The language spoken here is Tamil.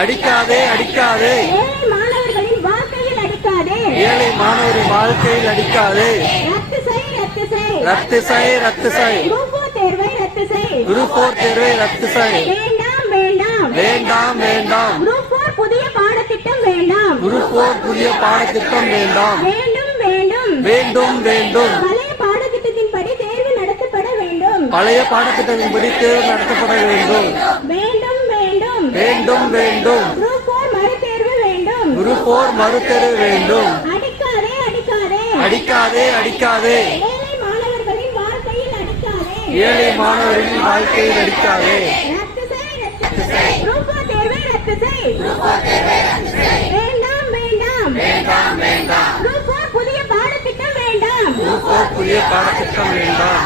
அடிக்காதே அடிக்காதே ஏழை மாணவர்களின் வாழ்க்கையில் அடிக்காதே ஏழை மாணவரின் வாழ்க்கையில் அடிக்காதே ரத்து செய் ரத்து செய் ரத்து செய் ரத்து செய் குரூப் 4 தேர்வை ரத்து செய் குரூப் 4 தேர்வை ரத்து செய் வேண்டாம் வேண்டாம் வேண்டாம் வேண்டாம் குரூப் 4 புதிய பாடத்திட்டம் வேண்டாம் குரூப் 4 புதிய பாடத்திட்டம் வேண்டாம் வேண்டும் வேண்டும் வேண்டும் வேண்டும் பழைய பாடத்திட்டத்தின்படி தேர்வு நடத்தப்பட வேண்டும் பழைய பாடத்திட்டத்தின்படி தேர்வு நடத்தப்பட வேண்டும் வேண்டும் வேண்டும் வேண்டும் வேண்டும் குரூப் 4 மறுதேர்வு வேண்டும் குரூப் 4 மறுதேர்வு வேண்டும் அடிக்காதே அடிக்காதே அடிக்காதே அடிக்காதே ஏழை மாணவர்களின் வாழ்க்கையில் அடிக்காதே ஏழை மாணவரின் வாழ்க்கையில் அடிக்காதே ரத்து செய் ரத்து செய் குரூப் 4 தேர்வை ரத்து செய் வேண்டாம் வேண்டாம் வேண்டாம் வேண்டாம் குரூப் 4 புதிய பாடத்திட்டம் வேண்டாம் குரூப் 4 புதிய பாடத்திட்டம் வேண்டாம்